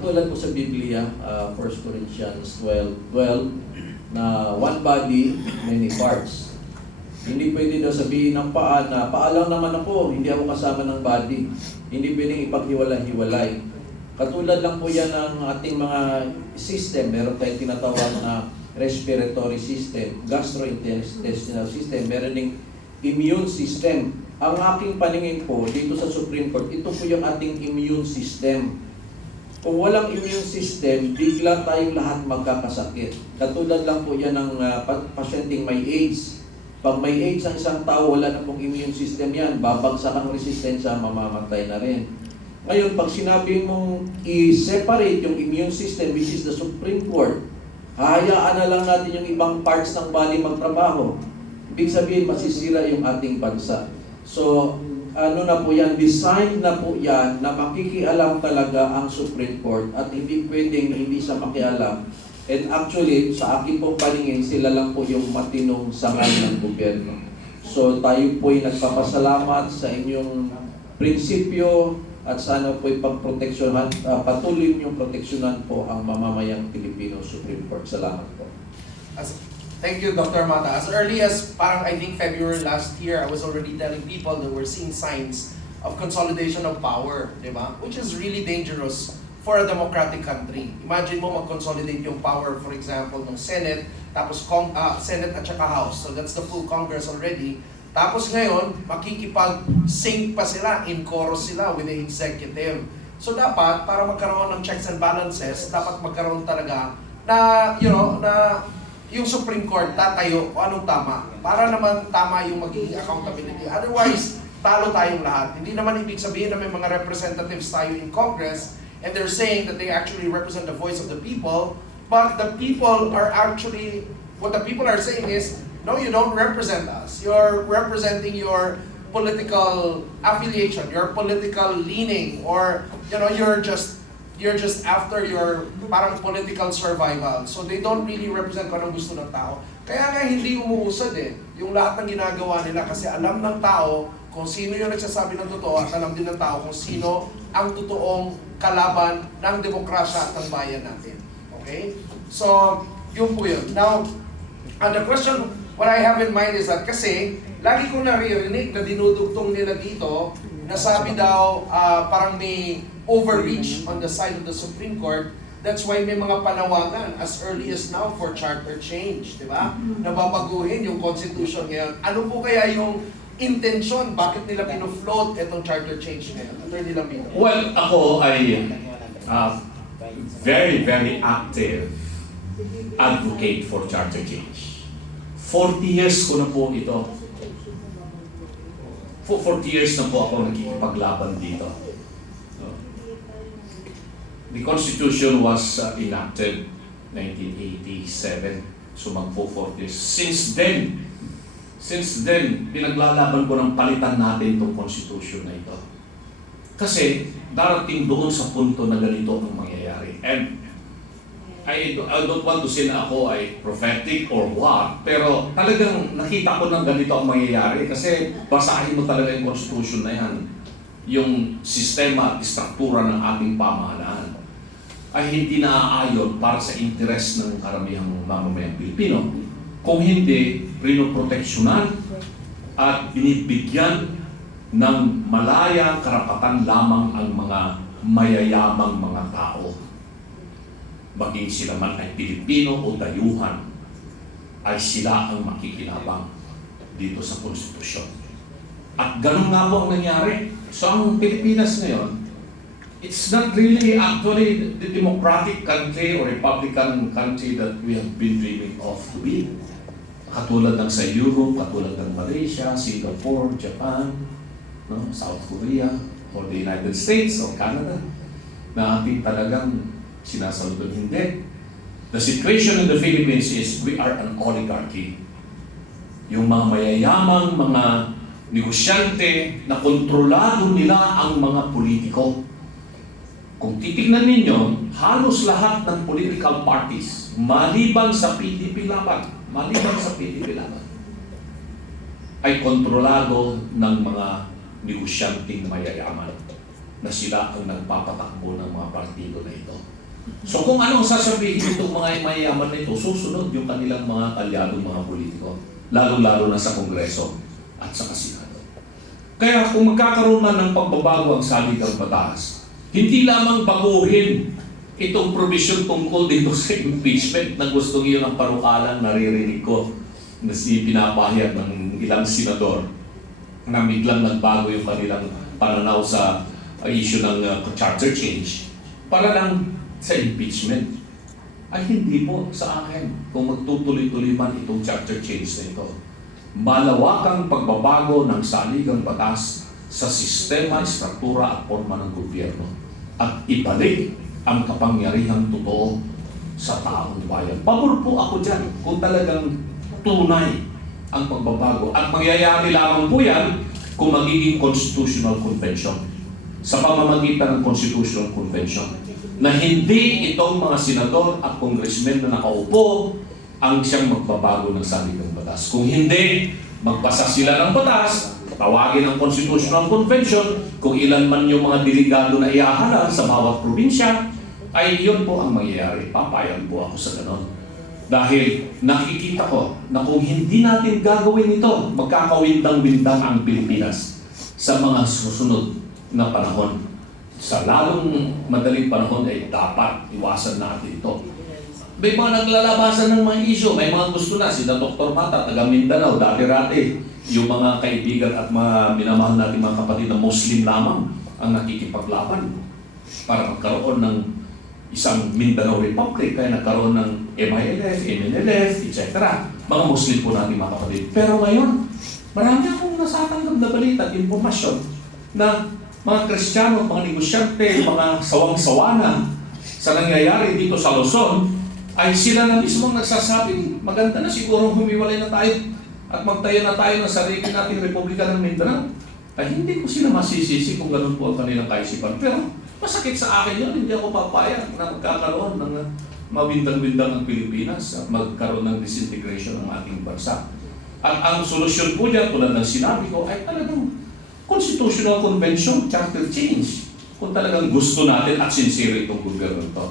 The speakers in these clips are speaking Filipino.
katulad po sa Biblia, 1 Corinthians 12, na one body, many parts. Hindi pwede daw sabihin ng paa na, paa lang naman ako, hindi ako kasama ng body. Hindi pwedeng ipaghiwalay-hiwalay. Katulad lang po yan ng ating mga system. Meron tayong tinatawag na respiratory system, gastrointestinal system, meron ding immune system. Ang aking paningin po dito sa Supreme Court, ito po yung ating immune system. Kung walang immune system, bigla tayong lahat magkakasakit. Katulad lang po yan ng pasyenteng may AIDS. Pag may AIDS ang isang tao, wala na pong immune system yan, babagsak ang resistensya, mamamatay na rin. Ngayon, pag sinabi mong i-separate yung immune system, which is the Supreme Court, hahayaan na lang natin yung ibang parts ng body magtrabaho. Ibig sabihin, masisira yung ating bansa. So, ano na po yan, designed na po yan na makikialam talaga ang Supreme Court at hindi pwedeng hindi sa makialam. And actually, sa akin pong paningin, sila lang po yung matinong sangay ng gobyerno. So, tayo po'y nagpapasalamat sa inyong prinsipyo at sana po'y pagproteksyonan, patuloy niyong proteksyonan po ang mamamayang Pilipino Supreme Court. Salamat po. Thank you, Dr. Mata. As early as parang I think February last year, I was already telling people that we're seeing signs of consolidation of power, di ba? Which is really dangerous for a democratic country. Imagine mo mag-consolidate yung power, for example, ng Senate, tapos Senate at saka House. So that's the full Congress already. Tapos ngayon, makikipag-sync pa sila, in chorus sila with the executive. So dapat, para magkaroon ng checks and balances, dapat magkaroon talaga na, na yung Supreme Court tatayo kung anong tama para naman tama yung magiging accountability. Otherwise, talo tayong lahat. Hindi naman ibig sabihin na may mga representatives tayo in Congress and they're saying that they actually represent the voice of the people, but the people are actually, what the people are saying is, no, you don't represent us. You're representing your political affiliation, your political leaning, or you're just after your parang political survival. So they don't really represent kung anong gusto ng tao. Kaya nga hindi umuusad yung lahat ng ginagawa nila kasi alam ng tao kung sino yung nagsasabi ng totoo at alam din ng tao kung sino ang totoong kalaban ng demokrasya at ng bayan natin. Okay? So, yun po yun. Now, the question, what I have in mind is that kasi lagi kong naririnig na dinudugtong nila dito na sabi daw parang may overreach on the side of the Supreme Court. That's why may mga panawagan as early as now for charter change, di ba? Nababaguhin yung Constitution ngayon. Ano po kaya yung intention? Bakit nila pino-float itong charter change ngayon? Attorney Lambino. Well, ako ay very, very active advocate for charter change. 40 years ko na po ito. For 40 years na po ako nakikipaglaban dito. The Constitution was enacted 1987, so magpo 40 years. Since then, pinaglalaban ko ng palitan natin itong Constitution na ito. Kasi darating doon sa punto na ganito ang mangyayari. And I don't want to say na ako ay prophetic or what, pero talagang nakita ko ng ganito ang mangyayari kasi basahin mo talaga yung Constitution na yan. Yung sistema at istruktura ng ating pamahalaan ay hindi naaayon para sa interes ng karamihang mamamayang Pilipino. Kung hindi, pinoproteksyonan at binibigyan ng malayang karapatan lamang ang mga mayayamang mga tao. Maging sila man ay Pilipino o dayuhan, ay sila ang makikinabang dito sa Konstitusyon. At ganun nga po ang nangyari. So ang Pilipinas ngayon, it's not really actually the democratic country or Republican country that we have been dreaming of to be. Katulad ng sa Europe, katulad ng Malaysia, Singapore, Japan, South Korea, or the United States or Canada, na ating talagang sinasalutan. Hindi. The situation in the Philippines is we are an oligarchy. Yung mga mayayamang, mga negosyante na kontrolado nila ang mga politiko. Kung titignan ninyo, halos lahat ng political parties, maliban sa PDP Laban, ay kontrolado ng mga negosyanteng mayayaman na sila ang nagpapatakbo ng mga partido. partido na ito. So kung anong sasabihin itong mga mayayaman na ito, susunod yung kanilang mga kalyadong mga politiko, lalo-lalo na sa Kongreso at sa Senado. Kaya kung magkakaroon man ng pagbabago ang saligang batas, hindi lamang baguhin itong provision tungkol dito sa impeachment na gusto niyo ng panukalang naririnig ko na pinapahayag ng ilang senador na biglang nagbago yung kanilang pananaw sa issue ng charter change para lang sa impeachment. Ay hindi po sa akin kung magtutuloy-tuloy man itong charter change na ito. Malawakang pagbabago ng saligang batas sa sistema, struktura at forma ng gobyerno at ibalik ang kapangyarihang totoo sa taong bayan. Pabor po ako dyan kung talagang tunay ang pagbabago. At mangyayari lamang po yan kung magiging constitutional convention. Sa pamamagitan ng constitutional convention. Na hindi itong mga senador at congressmen na nakaupo ang siyang magbabago ng saligang batas. Kung hindi, magpasa sila ng batas, tawagin ang constitutional convention, kung ilan man yung mga delegado na iahalal sa bawat probinsya, ay yun po ang mangyayari. Papayag po ako sa ganon. Dahil nakikita ko na kung hindi natin gagawin ito, magkakawindang-windang ang Pilipinas sa mga susunod na panahon. Sa lalong madaling panahon ay dapat iwasan natin ito. May mga naglalabasan ng mga issue, may mga gusto na, sila Dr. Mata, taga Mindanao, dati-rati, yung mga kaibigan at mga minamahal natin mga kapatid na Muslim lamang ang nakikipaglaban para magkaroon ng isang Mindanao Republic, kaya nagkaroon ng MILF, MNLF, etc. Mga Muslim po natin mga kapatid. Pero ngayon, marami akong nasatanggap na balita at impormasyon na mga Kristiyano, mga negosyante, mga sawang-sawa na sa nangyayari dito sa Luzon, ay sila na mismo nagsasabing maganda na siguro humiwalay na tayo at magtayo na tayo ng sarili nating Republika ng Mindanao. Ay hindi ko sila masisisi kung ganun po ang kanilang kaisipan. Pero masakit sa akin yun, hindi ako papayag na magkakaroon ng mawindang-windang ang Pilipinas at magkaroon ng disintegration ng ating bansa. At ang solusyon po dyan, tulad ng sinabi ko, ay talagang constitutional convention, charter change. Kung talagang gusto natin at sincere itong gobyerno ito.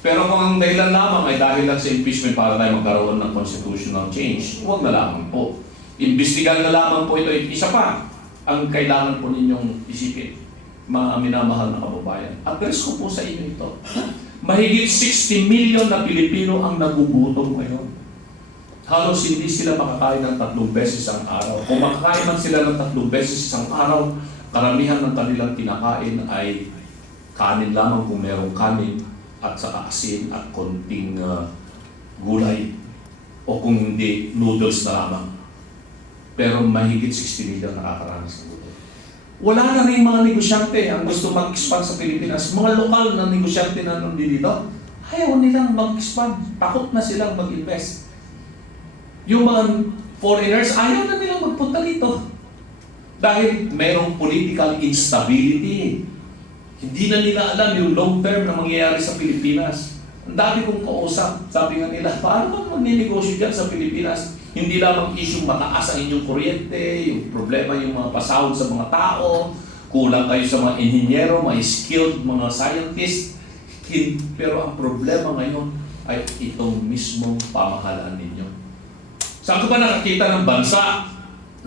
Pero kung ang dahilan lamang ay dahil lang sa impeachment para tayo magkaroon ng constitutional change, huwag na lamang po. Imbestigan na lamang po ito. Isa pa, ang kailangan po ninyong isipin, mga minamahal na kababayan. At ko po sa inyo ito. Mahigit 60 million na Pilipino ang nagugutom ngayon. Halos hindi sila makakain ng 3 beses ang araw. Kung makakain man sila ng 3 beses ang araw, karamihan ng kanilang kinakain ay kanin lamang kung merong kanin at saka asin at konting gulay. O kung hindi, noodles na lamang. Pero mahigit 60 million nakakaranas ng gutom. Wala na rin mga negosyante ang gusto mag-expand sa Pilipinas. Mga lokal na negosyante na nandito, ayaw nilang mag-expand. Takot na silang mag-invest. Yung mga foreigners, ayaw na nilang magpunta dito. Dahil mayroong political instability. Hindi na nila alam yung long term na mangyayari sa Pilipinas. Ang dami kong kausap, sabi nga nila, paano ba magninegosyo dyan sa Pilipinas? Hindi lamang isyong mataas ang inyong kuryente, yung problema yung mga pasahod sa mga tao, kulang kayo sa mga inhinyero, mga skilled, mga scientist. Pero ang problema ngayon ay itong mismong pamahalaan ninyo. Saan ka ba nakakita ng bansa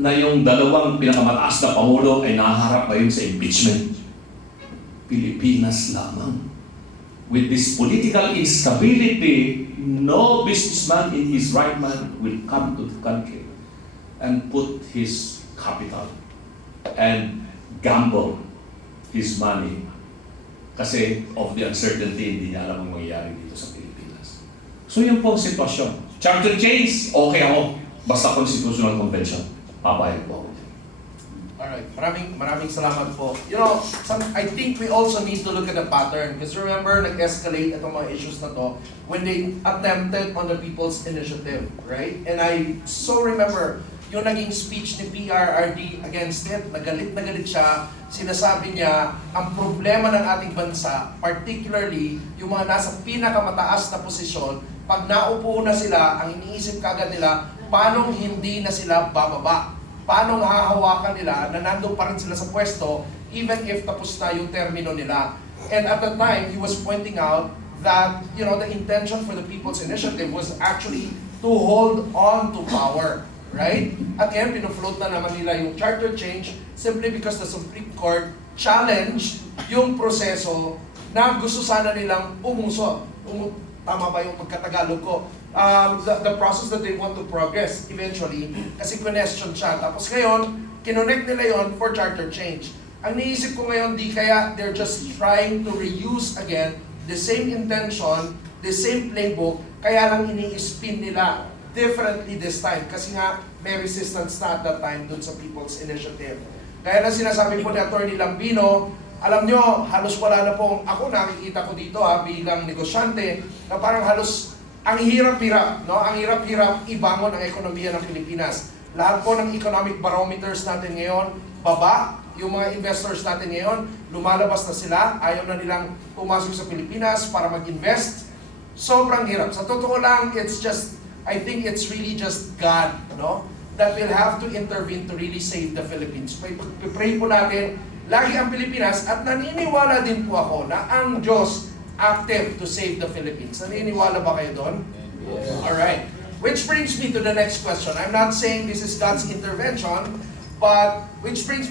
na yung dalawang pinakamataas na pangulo ay nahaharap ngayon sa impeachment? Pilipinas lamang. With this political instability, no businessman in his right mind will come to the country and put his capital and gamble his money kasi of the uncertainty, hindi niya alam ang mangyayari dito sa Pilipinas. So yun po ang sitwasyon. Charter change, okay ako. Basta constitutional convention, papayag po ako. Alright, maraming salamat po. You know, I think we also need to look at the pattern because remember, nag-escalate itong mga issues na to when they attempted on the People's Initiative, right? And I so remember yung naging speech ni PRRD against it, nagalit siya, sinasabi niya, ang problema ng ating bansa, particularly yung mga nasa pinakamataas na posisyon, pag naupo na sila, ang iniisip kagad nila, paano hindi na sila bababa? Paano hahawakan nila na nandun pa rin sila sa pwesto even if tapos na yung termino nila? And at the time, he was pointing out that, you know, the intention for the People's Initiative was actually to hold on to power, right? At the end, pinofloat na naman nila yung charter change simply because the Supreme Court challenged yung proseso na gusto sana nilang umusot. Tama ba yung pagkatagalog ko? The process that they want to progress eventually, kasi question siya. Tapos ngayon, kinonect nila yon for charter change. Ang niisip ko ngayon, di kaya they're just trying to reuse again the same intention, the same playbook, kaya lang ini-spin nila differently this time. Kasi nga, may resistance na at that time dun sa People's Initiative. Kaya na sinasabi po ni Atty. Lambino, alam nyo, halos wala na pong, ako nakikita ko dito bilang negosyante, na parang halos ang hirap-hirap, no? Ang hirap-hirap ibangon ang ekonomiya ng Pilipinas. Lahat po ng economic barometers natin ngayon, baba. Yung mga investors natin ngayon, lumalabas na sila, ayaw na nilang pumasok sa Pilipinas para mag-invest. Sobrang hirap. Sa totoo lang, I think it's really just God, no? That will have to intervene to really save the Philippines. Pray po natin, lagi ang Pilipinas, at naniniwala din po ako na ang Diyos active to save the Philippines. Naniniwala ba kayo doon? Yeah. Alright. Which brings me to the next question. I'm not saying this is God's intervention, but which brings me